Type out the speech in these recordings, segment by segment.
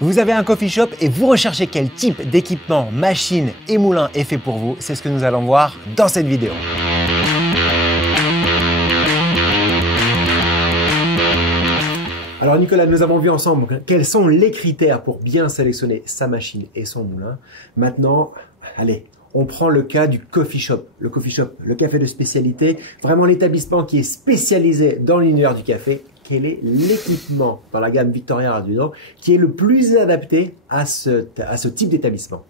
Vous avez un coffee shop et vous recherchez quel type d'équipement, machine et moulin est fait pour vous. C'est ce que nous allons voir dans cette vidéo. Alors Nicolas, nous avons vu ensemble quels sont les critères pour bien sélectionner sa machine et son moulin. Maintenant, allez, on prend le cas du coffee shop. Le coffee shop, le café de spécialité, vraiment l'établissement qui est spécialisé dans l'univers du café. Quel est l'équipement dans la gamme Victoria Arduino qui est le plus adapté à ce type d'établissement?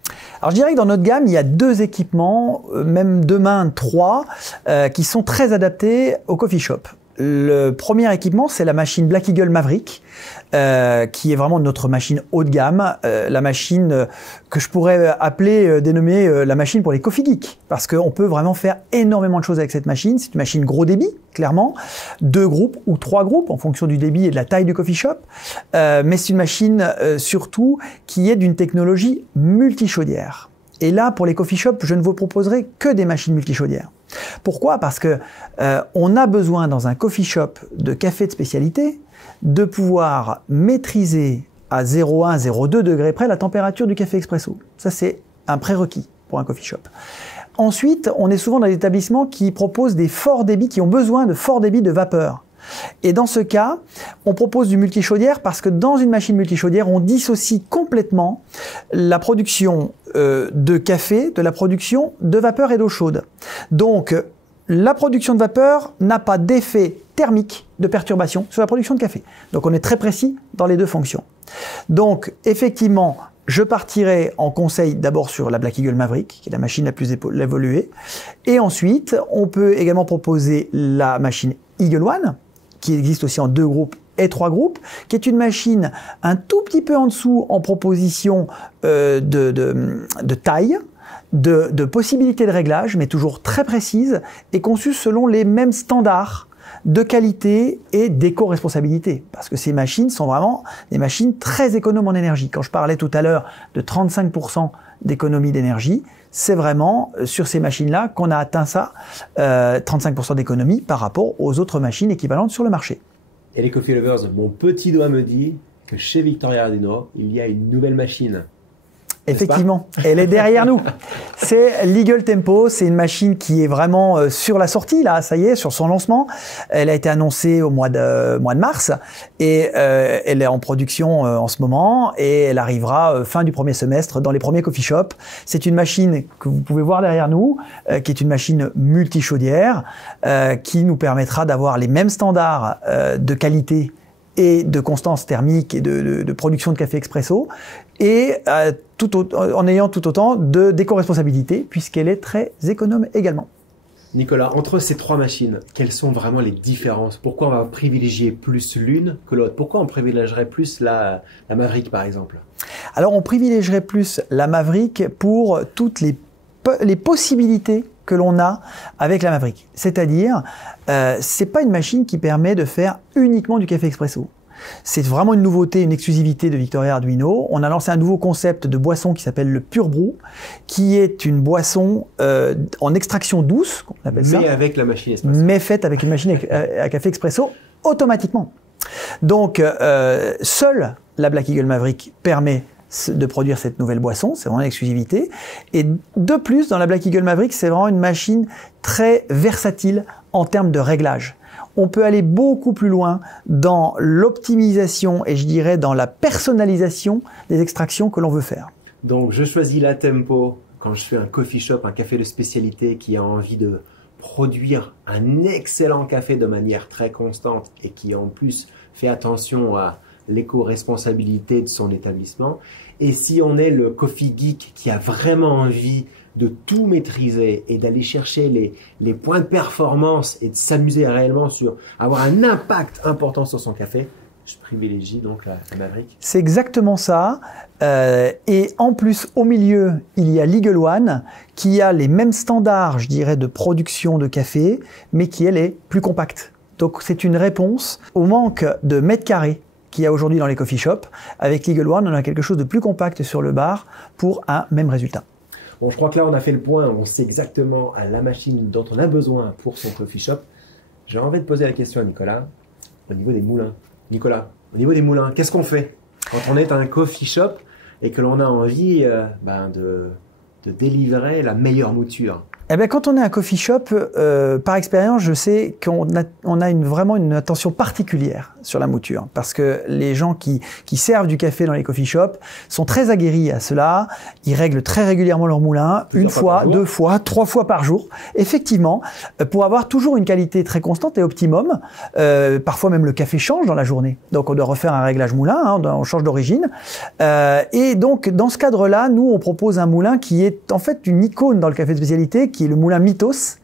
Alors je dirais que dans notre gamme, il y a deux équipements, même demain trois, qui sont très adaptés au coffee shop. Le premier équipement, c'est la machine Black Eagle Maverick, qui est vraiment notre machine haut de gamme, la machine que je pourrais dénommer la machine pour les coffee geeks, parce qu'on peut vraiment faire énormément de choses avec cette machine. C'est une machine gros débit, clairement, 2 groupes ou 3 groupes en fonction du débit et de la taille du coffee shop, mais c'est une machine surtout qui est d'une technologie multi-chaudière. Et là, pour les coffee shops, je ne vous proposerai que des machines multi-chaudières. Pourquoi? Parce que on a besoin dans un coffee shop de café de spécialité de pouvoir maîtriser à 0,1, 0,2 degrés près la température du café expresso. Ça, c'est un prérequis pour un coffee shop. Ensuite, on est souvent dans des établissements qui proposent des forts débits, qui ont besoin de forts débits de vapeur. Et dans ce cas, on propose du multichaudière parce que dans une machine multichaudière, on dissocie complètement la production de café de la production de vapeur et d'eau chaude. Donc, la production de vapeur n'a pas d'effet thermique de perturbation sur la production de café. Donc, on est très précis dans les deux fonctions. Donc, effectivement, je partirai en conseil d'abord sur la Black Eagle Maverick, qui est la machine la plus évoluée. Et ensuite, on peut également proposer la machine Eagle One, qui existe aussi en 2 groupes et 3 groupes, qui est une machine un tout petit peu en dessous en proposition de taille, de possibilités de réglage, mais toujours très précise et conçue selon les mêmes standards de qualité et d'éco-responsabilité. Parce que ces machines sont vraiment des machines très économes en énergie. Quand je parlais tout à l'heure de 35% d'économie d'énergie, c'est vraiment sur ces machines-là qu'on a atteint ça, 35% d'économie par rapport aux autres machines équivalentes sur le marché. Et les coffee lovers, mon petit doigt me dit que chez Victoria Arduino, il y a une nouvelle machine. Effectivement, elle est derrière nous. C'est l'Eagle Tempo, c'est une machine qui est vraiment sur la sortie, là, ça y est, sur son lancement. Elle a été annoncée au mois de mars et elle est en production en ce moment et elle arrivera fin du premier semestre dans les premiers coffee shops. C'est une machine que vous pouvez voir derrière nous, qui est une machine multi-chaudière, qui nous permettra d'avoir les mêmes standards de qualité et de constance thermique et de production de café expresso, et en ayant tout autant d'éco-responsabilité, puisqu'elle est très économe également. Nicolas, entre ces 3 machines, quelles sont vraiment les différences? Pourquoi on va privilégier plus l'une que l'autre? Pourquoi on privilégierait plus la Maverick, par exemple? Alors, on privilégierait plus la Maverick pour toutes les possibilités que l'on a avec la Maverick. C'est-à-dire, c'est pas une machine qui permet de faire uniquement du café expresso. C'est vraiment une nouveauté, une exclusivité de Victoria Arduino. On a lancé un nouveau concept de boisson qui s'appelle le Pure Brew, qui est une boisson en extraction douce, on appelle ça. Mais avec la machine expresso. Mais faite avec une machine à café expresso automatiquement. Donc, seule la Black Eagle Maverick permet de produire cette nouvelle boisson, c'est vraiment une exclusivité. Et de plus, dans la Black Eagle Maverick, c'est vraiment une machine très versatile en termes de réglage. On peut aller beaucoup plus loin dans l'optimisation et je dirais dans la personnalisation des extractions que l'on veut faire. Donc je choisis la Tempo quand je suis un coffee shop, un café de spécialité qui a envie de produire un excellent café de manière très constante et qui en plus fait attention à l'éco-responsabilité de son établissement. Et si on est le coffee geek qui a vraiment envie de tout maîtriser et d'aller chercher les points de performance et de s'amuser réellement sur avoir un impact important sur son café, je privilégie donc la Maverick. C'est exactement ça. Et en plus, au milieu, il y a l'Eagle One qui a les mêmes standards, je dirais, de production de café, mais qui, elle, est plus compacte. Donc, c'est une réponse au manque de mètres carrés qu'il y a aujourd'hui dans les coffee shops. Avec l'Eagle One, on a quelque chose de plus compact sur le bar pour un même résultat. Bon, je crois que là, on a fait le point. On sait exactement la machine dont on a besoin pour son coffee shop. J'ai envie de poser la question à Nicolas au niveau des moulins. Nicolas, au niveau des moulins, qu'est-ce qu'on fait? Quand on est un coffee shop et que l'on a envie de délivrer la meilleure mouture. Eh bien, quand on est un coffee shop, par expérience, je sais qu'on a vraiment une attention particulière sur la mouture. Parce que les gens qui servent du café dans les coffee shops sont très aguerris à cela. Ils règlent très régulièrement leur moulin, une fois, 2 fois, 3 fois par jour. Effectivement, pour avoir toujours une qualité très constante et optimum. Parfois même le café change dans la journée. Donc on doit refaire un réglage moulin, on change d'origine. Et donc dans ce cadre-là, nous on propose un moulin qui est en fait une icône dans le café de spécialité, qui est le moulin Mythos,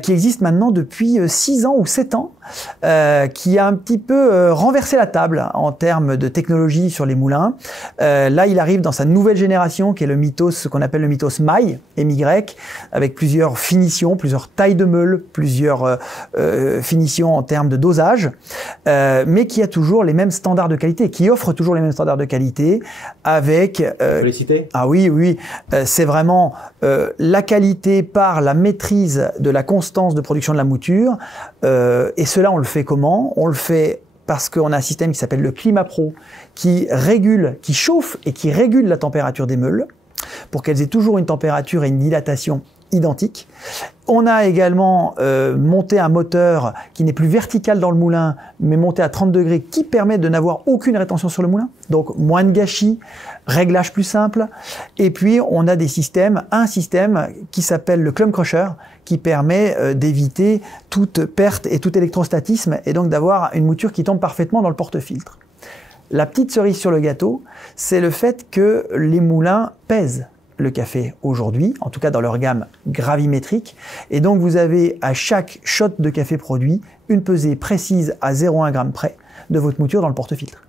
qui existe maintenant depuis 6 ans ou 7 ans, qui a un petit peu renversé la table en termes de technologie sur les moulins. Là, il arrive dans sa nouvelle génération, qui est le Mythos, ce qu'on appelle le Mythos MY, MY, avec plusieurs finitions, plusieurs tailles de meules, plusieurs finitions en termes de dosage, mais qui a toujours les mêmes standards de qualité, qui offre toujours les mêmes standards de qualité, avec... Vous les citer ? Ah oui, oui, c'est vraiment la qualité par la maîtrise de la constance de production de la mouture. Et cela, on le fait comment? On le fait parce qu'on a un système qui s'appelle le ClimaPro, qui régule, qui chauffe et qui régule la température des meules pour qu'elles aient toujours une température et une dilatation identiques. On a également monté un moteur qui n'est plus vertical dans le moulin, mais monté à 30 degrés, qui permet de n'avoir aucune rétention sur le moulin. Donc moins de gâchis, réglage plus simple. Et puis on a un système qui s'appelle le Clump Crusher, qui permet d'éviter toute perte et tout électrostatisme, et donc d'avoir une mouture qui tombe parfaitement dans le porte-filtre. La petite cerise sur le gâteau, c'est le fait que les moulins pèsent le café aujourd'hui, en tout cas dans leur gamme gravimétrique. Et donc vous avez à chaque shot de café produit une pesée précise à 0,1 g près de votre mouture dans le porte-filtre.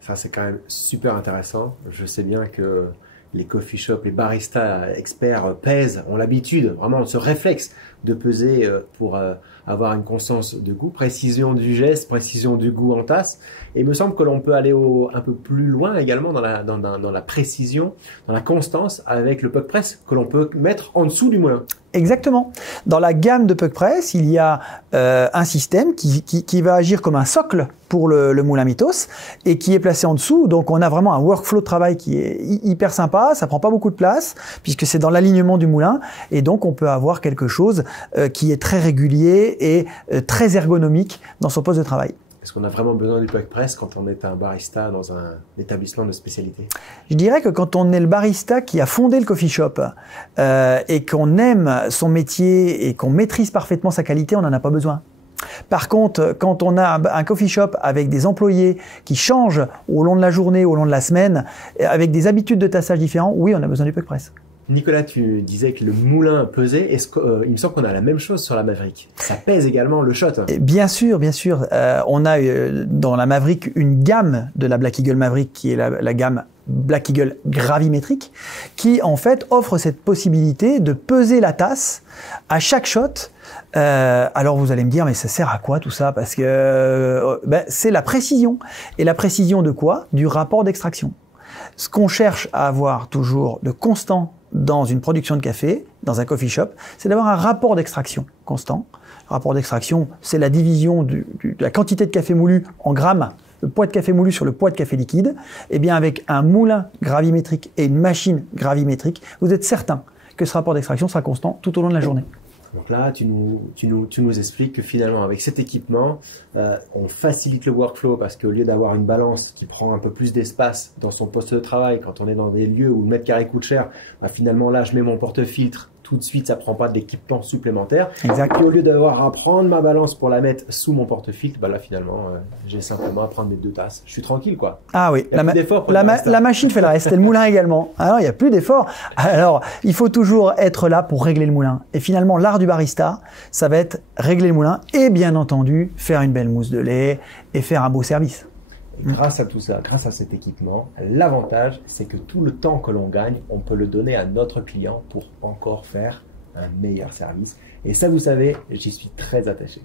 Ça, c'est quand même super intéressant. Je sais bien que les coffee shops, les baristas experts pèsent, ont l'habitude, vraiment ce réflexe de peser pour avoir une constance de goût, précision du geste, précision du goût en tasse. Et il me semble que l'on peut aller un peu plus loin également dans la précision, dans la constance avec le puck press que l'on peut mettre en dessous du moulin. Exactement. Dans la gamme de puck press, il y a un système qui va agir comme un socle pour le moulin Mythos et qui est placé en dessous. Donc on a vraiment un workflow de travail qui est hyper sympa, ça prend pas beaucoup de place puisque c'est dans l'alignement du moulin, et donc on peut avoir quelque chose qui est très régulier et très ergonomique dans son poste de travail. Est-ce qu'on a vraiment besoin du puck press quand on est un barista dans un établissement de spécialité? Je dirais que quand on est le barista qui a fondé le coffee shop et qu'on aime son métier et qu'on maîtrise parfaitement sa qualité, on n'en a pas besoin. Par contre, quand on a un coffee shop avec des employés qui changent au long de la journée, au long de la semaine, avec des habitudes de tassage différentes, oui, on a besoin du puck press. Nicolas, tu disais que le moulin pesait. Il me semble qu'on a la même chose sur la Maverick. Ça pèse également le shot. Bien sûr, bien sûr. On a dans la Maverick une gamme de la Black Eagle Maverick qui est la gamme Black Eagle gravimétrique, qui en fait offre cette possibilité de peser la tasse à chaque shot. Alors vous allez me dire, mais ça sert à quoi tout ça? Parce que c'est la précision. Et la précision de quoi? Du rapport d'extraction. Ce qu'on cherche à avoir toujours de constant dans une production de café, dans un coffee shop, c'est d'avoir un rapport d'extraction constant. Le rapport d'extraction, c'est la division de la quantité de café moulu en grammes, le poids de café moulu sur le poids de café liquide. Et bien avec un moulin gravimétrique et une machine gravimétrique, vous êtes certain que ce rapport d'extraction sera constant tout au long de la journée. Donc là, tu nous expliques que finalement, avec cet équipement, on facilite le workflow parce qu'au lieu d'avoir une balance qui prend un peu plus d'espace dans son poste de travail, quand on est dans des lieux où le mètre carré coûte cher, finalement là, je mets mon porte-filtre, tout de suite, ça prend pas d'équipement supplémentaire. Exact. Et au lieu d'avoir à prendre ma balance pour la mettre sous mon porte-filtre, là finalement, j'ai simplement à prendre mes 2 tasses. Je suis tranquille, quoi. Ah oui, la machine fait le reste, et le moulin également. Alors il n'y a plus d'effort. Alors il faut toujours être là pour régler le moulin. Et finalement, l'art du barista, ça va être régler le moulin et bien entendu faire une belle mousse de lait et faire un beau service. Et grâce à tout ça, grâce à cet équipement, l'avantage, c'est que tout le temps que l'on gagne, on peut le donner à notre client pour encore faire un meilleur service. Et ça, vous savez, j'y suis très attaché.